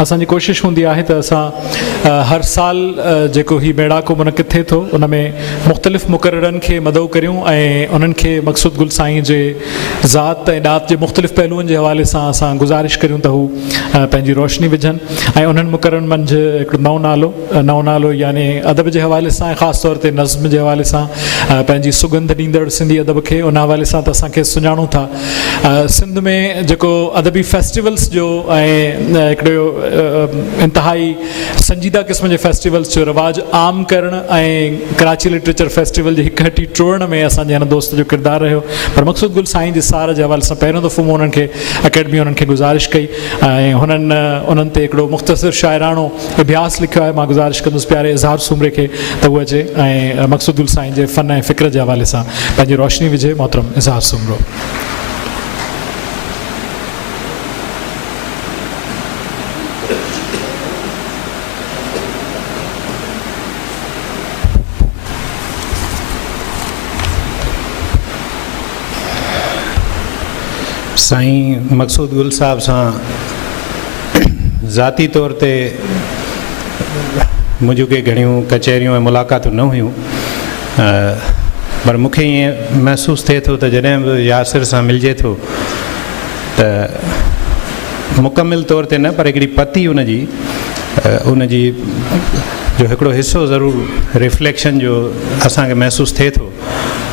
असांजी कोशिशि हूंदी आहे त असां हर साल जेको ही मेड़ाको मुनक़िद थिए थो उन में मुख़्तलिफ़ मुक़ररनि खे मदऊ करियूं ऐं उन्हनि खे मक़सूद गुल साईं जे ज़ात ऐं ॾात जे मुख़्तलिफ़ पहलुअनि जे हवाले सां असां गुज़ारिश करियूं त हू पंहिंजी रोशनी विझनि ऐं उन्हनि मुक़ररनि मंझि हिकिड़ो नओं नालो यानी अदब जे हवाले सां ख़ासि तौर ते नज़्म जे हवाले सां पंहिंजी सुगंध ॾींदड़ सिंधी अदब खे उन हवाले सां त असांखे सुञाणूं था। सिंध में जेको अदबी फेस्टिवल्स जो ऐं हिकिड़ो इंतिहाई संजीदा क़िस्म जे फेस्टिवल्स जो रवाज आम करणु ऐं कराची लिटरेचर फेस्टिवल जी हिकु टोड़ण में असांजे हिन दोस्त जो किरदारु रहियो। पर मक़सूद गुल साईं जी सार जे हवाले सां पहिरियों दफ़ो मूं उन्हनि खे अकेडमी उन्हनि खे गुज़ारिश कई ऐं उन्हनि ते हिकिड़ो मुख़्तसिर शाइराणो अभ्यास लिखियो आहे। मां गुज़ारिश कंदुसि प्यारे इज़हार सूमरे खे त उहो अचे ऐं मक़सूद गुल साईं जे फ़न ऐं फ़िक्र जे हवाले सां पंहिंजी रोशनी विझे। मोहतरम इज़हार सूमरो। साईं मक़सूद गुल साहब सां ज़ाती तौर ते मुंहिंजूं के घणियूं कचहरियूं ऐं मुलाक़ातूं न हुयूं, पर मूंखे ईअं महसूसु थिए थो त जॾहिं बि यासिर सां मिलिजे थो त मुकमिल तौर ते न पर हिकिड़ी पती उनजी जो हिकिड़ो हिसो ज़रूरु रिफ्लेक्शन जो असांखे महसूसु थिए थो।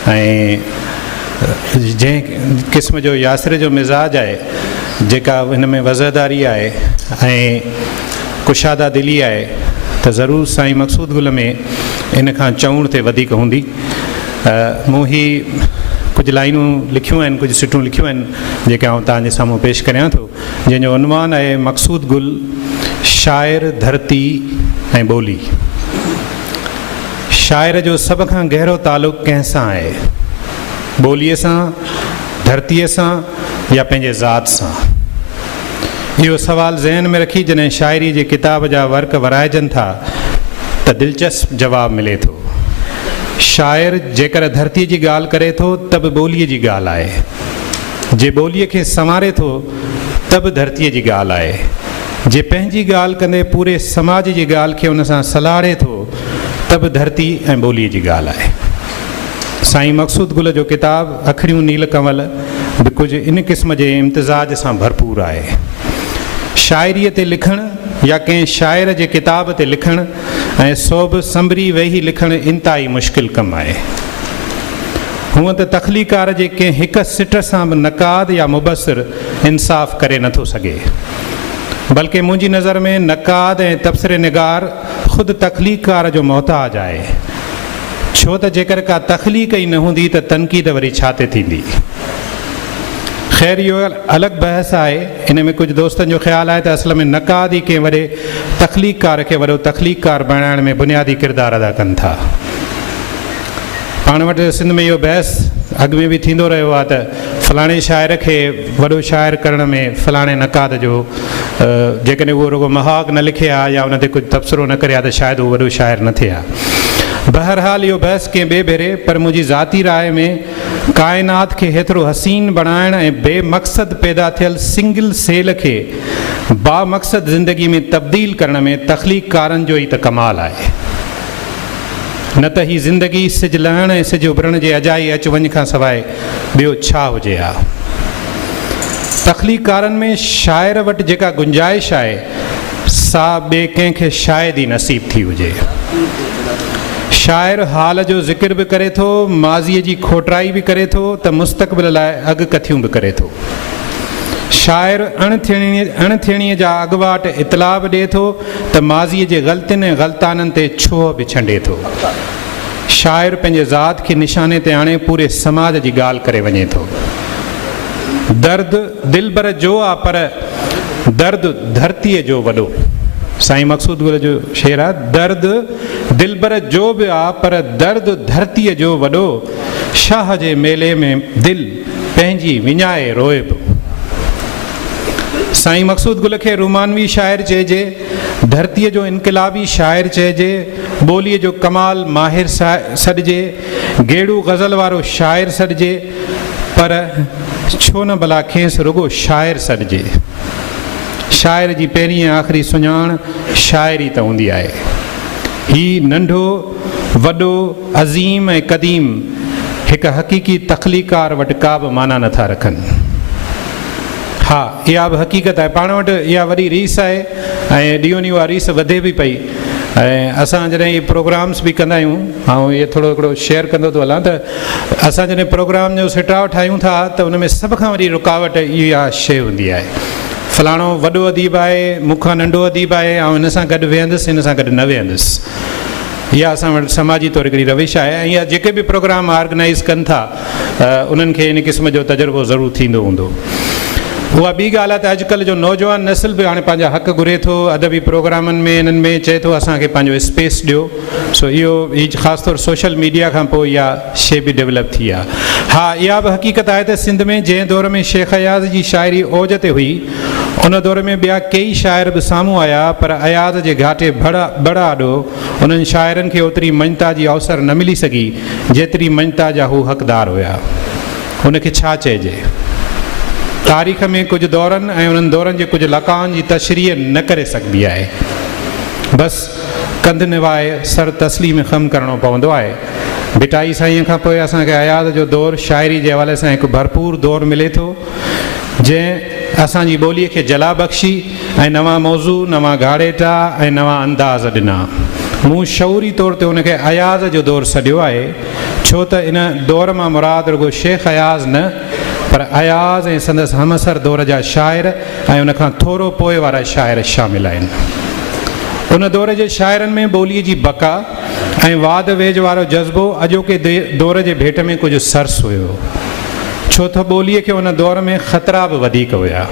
ऐं जंहिं क़िस्म जो यासिर जो मिज़ाज आहे, जेका हिन में वज़हदारी आहे ऐं कुशादा दिली आहे, त ज़रूरु साईं मक़सूद गुल में इन खां चवण ते वधीक हूंदी। मूं ही कुझु लाइनूं लिखियूं आहिनि, कुझु सिटूं लिखियूं आहिनि जेके आउं तव्हांजे साम्हूं पेश करियां थो, जंहिंजो उनवान आहे मक़सूद गुल शाइर धरती ऐं ॿोली। शाइर जो सभ खां गहरो तालुक़ु कंहिंसां आहे, ॿोलीअ सां, धरतीअ सां या पंहिंजे ज़ात सां। इहो सुवालु ज़हन में रखी जॾहिं शाइरी जे किताब जा वर्क वराइजनि था त दिलचस्प जवाबु मिले थो। शाइर जेकर धरतीअ जी ॻाल्हि करे थो त बि ॿोलीअ जी ॻाल्हि आहे, जे ॿोलीअ खे संवारे थो त बि धरतीअ जी ॻाल्हि आहे, जे पंहिंजी ॻाल्हि कंदे पूरे समाज जी ॻाल्हि खे उन सां सलाड़े थो त बि धरती ऐं ॿोलीअ जी ॻाल्हि आहे। साईं मक़सूद गुल जो किताबु अखड़ियूं नील कंवल बि कुझु इन क़िस्म जे इम्तिज़ाज सां भरपूर आहे। शाइरीअ ते लिखणु या कंहिं शाइर जे किताब ते लिखणु ऐं सोभ संभरी वेही लिखणु इंतिहाई मुश्किल कमु आहे। हूअं त तख़लीकार जे कंहिं हिकु सिट सां बि नक़ाद या मुबसिर इंसाफ़ करे नथो सघे, बल्कि मुंहिंजी नज़र में नक़ाद ऐं तबसरे निगार ख़ुदि तख़लीकार जो मोहताज आहे, छो त जेकर का तख़लीक़ ई न हूंदी त तनक़ीद वरी छा ते थींदी। ख़ैर इहो अलॻि बहस आहे। इन में कुझु दोस्तनि जो ख़्यालु आहे त असल में नक़ाद ई कंहिं वॾे तख़लीक़कार खे वॾो तख़लीक़कार बणाइण में बुनियादी किरदारु अदा कनि था। पाण वटि सिंध में इहो बहस अॻु में बि थींदो रहियो आहे त फलाणे शाइर खे वॾो शाइर करण में फलाणे नक़ाद जो जेकॾहिं उहो रुॻो महाक न लिखे हा या उन ते कुझु तबसरो न करे हा त शायदि उहो वॾो शाइर न थिए हा। बहरहाल इहो बहस कंहिं ॿिए भेरे, पर मुंहिंजी ज़ाती राय में काइनात खे हेतिरो हसीन बणाइण ऐं बेमक़सद पैदा थियल सिंगल सेल खे बामक़सद ज़िंदगी में तब्दील करण में तख़लीक़कारनि जो ई त कमाल आहे। न त ही ज़िंदगी सिज लहण ऐं सिज उभरण जे अजाई अच वञ खां सवाइ ॿियो छा हुजे हा। तख़लीक़कारनि में शाइर वटि जेका गुंजाइश आहे सा ॿिए कंहिंखे शायदि ई नसीब थी हुजे। शाइर हाल जो ज़िक्र बि करे थो, माज़ीअ जी खोटराई बि करे थो, त मुस्तक़बिल लाइ अॻकथियूं बि करे थो। शाइर अणथियणीअ जा अॻुवाट इतला बि ॾिए थो त माज़ीअ जे ग़लतियुनि ऐं ग़लताननि ते छोह बि छंडे थो। शाइर पंहिंजे ज़ात खे निशाने ते आणे पूरे समाज जी ॻाल्हि करे वञे थो। दर्द दिलबर जो आहे पर दर्द धरतीअ जो वॾो। साईं मक़सूद गुल जो शेर आहे, दर्द दिलबर जो बि आहे पर दर्द धरतीअ जो वॾो, शाह जे मेले में दिलि पंहिंजी विञाए रोए पियो। साईं मक़सूद गुल खे रुमानवी शाइर चइजे, धरतीअ जो इनक़िलाबी शाइर चइजे, ॿोलीअ जो कमाल माहिर सॾिजे, गेड़ू गज़ल वारो शाइर सॾिजे, पर छो न भला खेसि रुॻो शाइर सॾिजे। शाइर जी पहिरीं ऐं आख़िरी सुञाण शाइरी त हूंदी आहे। हीउ नंढो वॾो अज़ीम ऐं क़दीम हिकु हक़ीक़ी तख़लीकार वटि का बि माना नथा रखनि। हा, इहा बि हक़ीक़त आहे, पाण वटि इहा वॾी रीस आहे ऐं ॾींहों ॾींहुं उहा रीस वधे बि पई। ऐं असां जॾहिं इहे प्रोग्राम्स बि कंदा आहियूं, ऐं इहे थोरो हिकिड़ो शेयर कंदो थो हलां, त असां जॾहिं प्रोग्राम जो सिटाव ठाहियूं था त उन में सभ खां वॾी रुकावट इहा शइ हूंदी आहे, फलाणो वॾो अदीब आहे, मूंखां नंढो अदीब आहे, ऐं हिन सां गॾु वेहंदुसि, हिन सां गॾु न वेहंदुसि। इहा असां वटि समाजी तौरु हिकिड़ी रविश आहे। ऐं इहा जेके बि प्रोग्राम ऑर्गेनाइज़ कनि था उन्हनि खे इन क़िस्म जो तजुर्बो ज़रूरु थींदो हूंदो। उहा ॿी ॻाल्हि आहे त अॼुकल्ह जो नौजवान नस्ल बि हाणे पंहिंजा हक़ घुरे थो, अदबी प्रोग्रामनि में इन्हनि में चए थो असांखे पंहिंजो स्पेस ॾियो। सो हीअ ख़ासि तौरु सोशल मीडिया खां पोइ इहा शइ बि डेवलप थी आहे। हा, इहा बि हक़ीक़त आहे त सिंध में जंहिं दौर में शेख अयाज़ जी शाइरी ओज ते हुई, उन दौर में ॿिया कई शाइर बि साम्हूं आया, पर अयाज़ जे घाटे बड़ा ॾोह उन्हनि शाइरनि खे ओतिरी मञता जी अवसर न मिली सघी जेतिरी मञता जा हू हक़दार हुया। हुनखे छा चइजे? तारीख़ में कुझु दौरनि ऐं उन्हनि दौरनि जे कुझु लकाउनि जी तशरीह न करे सघिबी आहे। बसि कंध निवाए सर तस्लीम ख़म करिणो पवंदो आहे। भिटाई साईं खां पोइ असांखे अयाज़ जो दौरु शाइरी जे हवाले सां हिकु भरपूर दौरु मिले थो, जंहिं असांजी ॿोलीअ खे जला बख़्शी ऐं नवां मौज़ू, नवां घाड़ेटा ऐं नवां अंदाज़ ॾिना। मूं शऊरी तौर ते उनखे अयाज़ जो दौरु सॾियो आहे, छो त इन दौर मां मुराद रुगो शेख अयाज़ न, पर अयाज़ ऐं संदसि हमसर दौर जा शाइर ऐं उनखां थोरो पोइ वारा शाइर शामिल आहिनि। उन दौर जे शाइरनि में ॿोलीअ जी बका ऐं वाद वेज वारो जज़्बो अॼोके दौर जे भेट में कुझु सरस हुयो, छो त ॿोलीअ खे उन दौर में ख़तरा बि वधीक हुया।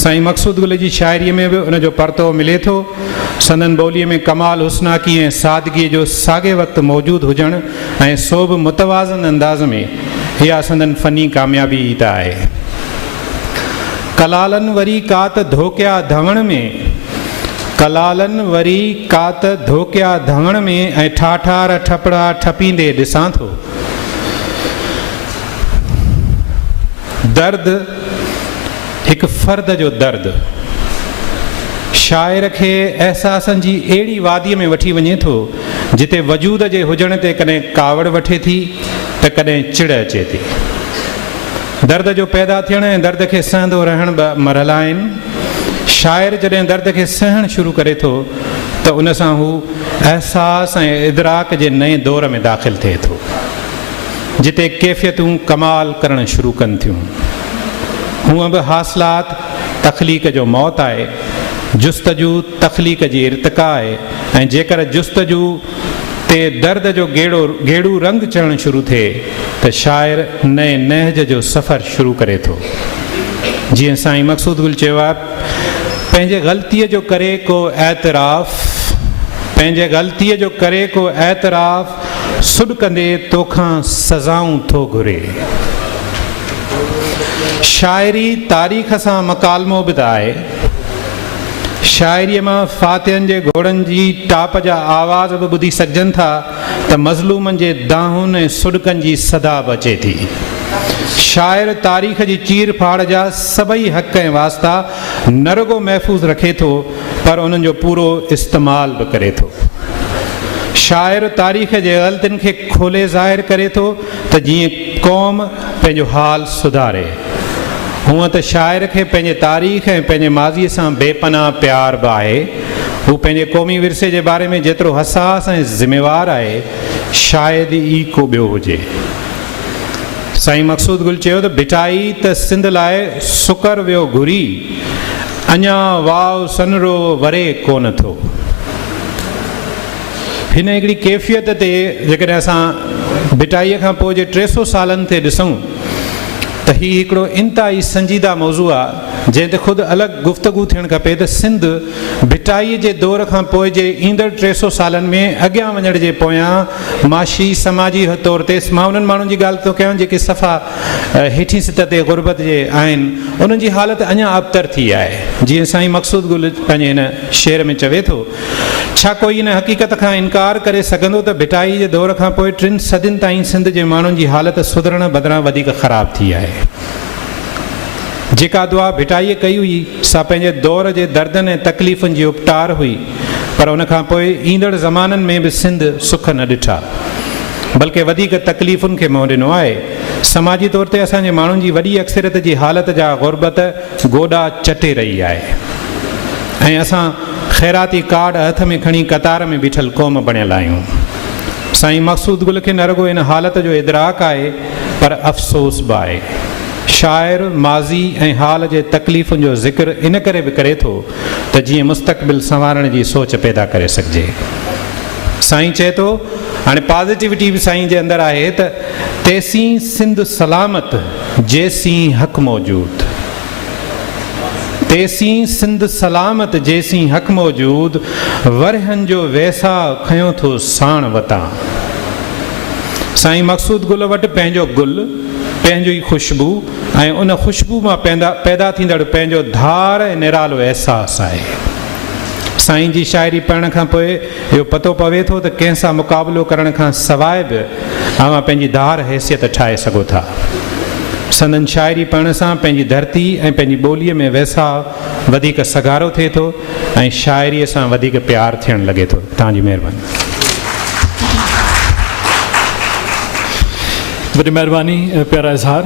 साईं मक़सूद गुल जी शाइरीअ में बि उनजो परतो मिले थो। संदन ॿोलीअ में कमाल हुस्नाकी ऐं सादगीअ जो साॻे वक़्तु मौजूदु हुजणु ऐं सो बि मुतवाज़न अंदाज़ में, इहा संदन फ़नी कामयाबी त आहे। कलालनि वरी का त धोकिया धवण में, कलालनि वरी का त धोकिया धवण में, ऐं ठाठार ठपड़ा ठपींदे ॾिसां थो। दर्द हिकु फ़र्द जो दर्द शाइर खे अहसासनि जी अहिड़ी वादीअ में वठी वञे थो जिते वजूद जे हुजण ते कॾहिं कावड़ वठे थी त कॾहिं चिड़ अचे थी। दर्द जो पैदा थियण ऐं दर्द खे सहंदो रहण ॿ मरहला आहिनि। शाइर जॾहिं दर्द खे सहणु शुरू करे थो त उन सां हू अहसास ऐं इदराक जे नए दौर में दाख़िल थिए थो, जिते कैफ़ियतूं कमाल करणु शुरू कनि थियूं। हूअं बि हासिलात तख़लीक़ जो मौत आहे, जुस्तजू तख़लीक़ जी इर्तिका आहे, ऐं जेकर जुस्तजू ते दर्द जो गेड़ू रंग चढ़णु शुरू थिए त शाइर नए नहज जो सफ़र शुरू करे थो। जीअं साईं मक़सूद गुल चयो आहे, पंहिंजे ग़लतीअ जो करे को एतराफ़, पंहिंजे ग़लतीअ जो करे को एतराफ़, सुॾ कंदे तोखां सज़ाऊं थो घुरे। शाइरी तारीख़ सां मकालमो बि त आहे। शाइरीअ मां फ़ातिहनि जे घोड़नि जी टाप जा आवाज़ बि ॿुधी सघजनि था त मज़लूमनि जे दाहुनि ऐं सुॾकनि जी सदा बि अचे थी। शाइर तारीख़ जी चीर फाड़ जा सभई हक़ ऐं वास्ता न रुगो महफ़ूज़ रखे थो, पर उन्हनि जो पूरो इस्तेमालु बि करे थो। शाइर तारीख़ जे ग़लतियुनि खे खोले ज़ाहिर करे थो त जीअं क़ौम पंहिंजो हाल सुधारे। हूअं त शाइर खे पंहिंजे तारीख़ ऐं पंहिंजे माज़ीअ सां बेपनाह प्यार बि आहे। हू पंहिंजे क़ौमी विरसे जे बारे में जेतिरो हसास ऐं ज़िम्मेवार आहे, शायदि ई को ॿियो हुजे। साईं मक़सूद गुल चयो त भिटाई त सिंध लाइ सुकर वियो घुरी, अञा वाव सनरो वरे कोन थो। हिन हिकिड़ी कैफ़ियत ते जेकॾहिं असां भिटाईअ खां पोइ जे 300 सालनि ते ॾिसूं त हीउ हिकिड़ो इंतिहाई संजीदा मौज़ू आहे, जंहिं ते ख़ुदि अलॻि गुफ़्तगू थियणु खपे त सिंध भिटाईअ जे दौर खां पोइ जे ईंदड़ 300 सालनि में अॻियां वञण जे पोयां माशी समाजी तौर ते, मां उन्हनि माण्हुनि जी ॻाल्हि थो कयां जेके सफ़ा हेठी सित ते गुरबत जे आहिनि, उन्हनि जी हालति अञा अबतर थी आहे। जीअं साईं मक़सूद गुल पंहिंजे हिन शेर में चवे थो, छा कोई इन हक़ीक़त खां इनकार करे सघंदो त भिटाई जे दौर खां पोइ 3 सदियुनि ताईं सिंध जे माण्हुनि जी हालति सुधरण बदिरां वधीक ख़राबु थी आहे। जेका दुआ भिटाईअ कई हुई सा पंहिंजे दौर जे दर्दनि ऐं तकलीफ़ुनि जी उपटार हुई, पर उन खां पोइ ईंदड़ ज़माननि में बि सिंध सुख न ॾिठा, बल्कि वधीक तकलीफ़ुनि खे मुंहुं ॾिनो आहे। समाजी तौर ते असांजे माण्हुनि जी वॾी अक्सरियत जी हालति जा गुरबत गोॾा चटे रही आहे ऐं असां ख़ैराती कार्ड हथ में खणी कतार में बीठल क़ौम बणियल आहियूं। साईं मक़सूद गुल खे न रुगो इन हालति जो इदराक आहे, पर अफ़सोस बि आहे। शाइर माज़ी ऐं हाल जे तकलीफ़ुनि जो ज़िक्र इन करे बि करे थो त जीअं मुस्तक़बिल संवारण जी सोच पैदा करे सघिजे। साईं चए थो, हाणे पॉज़िटिविटी बि साईं जे अंदरि आहे त तेसीं सिंध सलामत जेसीं हक़ मौजूद, तेसीं सिंध सलामत जेसीं हक़ मौजूद, वरहनि जो वैसा खयों थो साण वतां। साईं मक़सूद गुल वटि पंहिंजो गुल, पंहिंजी ख़ुशबू ऐं उन ख़ुशबू मां पैदा थींदड़ पंहिंजो धार ऐं निरालो अहसासु आहे। साईं जी शाइरी पढ़ण खां पोइ इहो पतो पवे थो त कंहिंसां मुक़ाबिलो करण खां सवाइ बि अवां पंहिंजी धार हैसियत ठाहे सघो था। संदन शाइरी पढ़ण सां पंहिंजी धरती ऐं पंहिंजी ॿोलीअ में वैसाउ वधीक सगारो थिए थो ऐं शाइरीअ सां वधीक प्यारु थियणु लॻे थो। तव्हांजी महिरबानी। वॾी महिरबानी, प्यारा इज़हार।